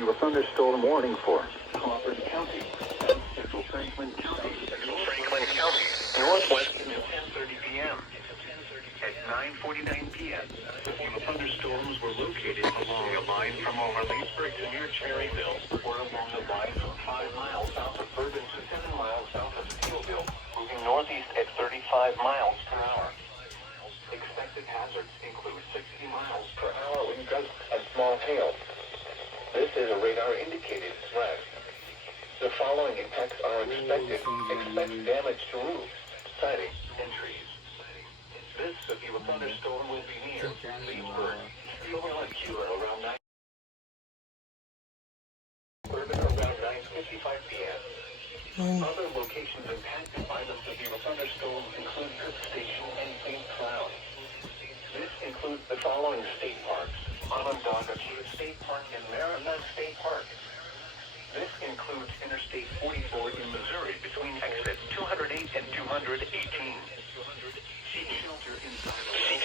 you a thunderstorm warning for Crawford County, Central Franklin County, Northwest at 10:30 p.m. At 9:49 p.m., the thunderstorms were located along a line from Leesburg to near Cherryville, or along the line from 5 miles south of Bourbon to 7 miles south of Steelville, moving northeast at 35 miles per hour. Expected hazards include 60 miles per hour wind gusts and small hail. This is a radar-indicated threat. The following impacts are expected. Expect damage to roofs, siding, and trees. This severe thunderstorm will be near Leesburg, Steelville, and Cuba around 9. Urban around 9:55 p.m. Other locations impacted by the severe thunderstorm include Cook Station and St. Cloud. This includes the following state parks: Onondaga State Park and Merrimack State Park. This includes Interstate 44 in Missouri between exits 208 and 218. Seek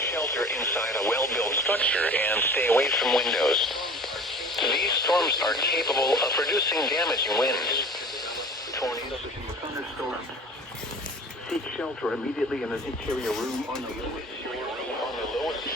shelter inside a well-built structure and stay away from windows. These storms are capable of producing damaging winds. Tornadoes and thunderstorms. Seek shelter immediately in an interior room on the lowest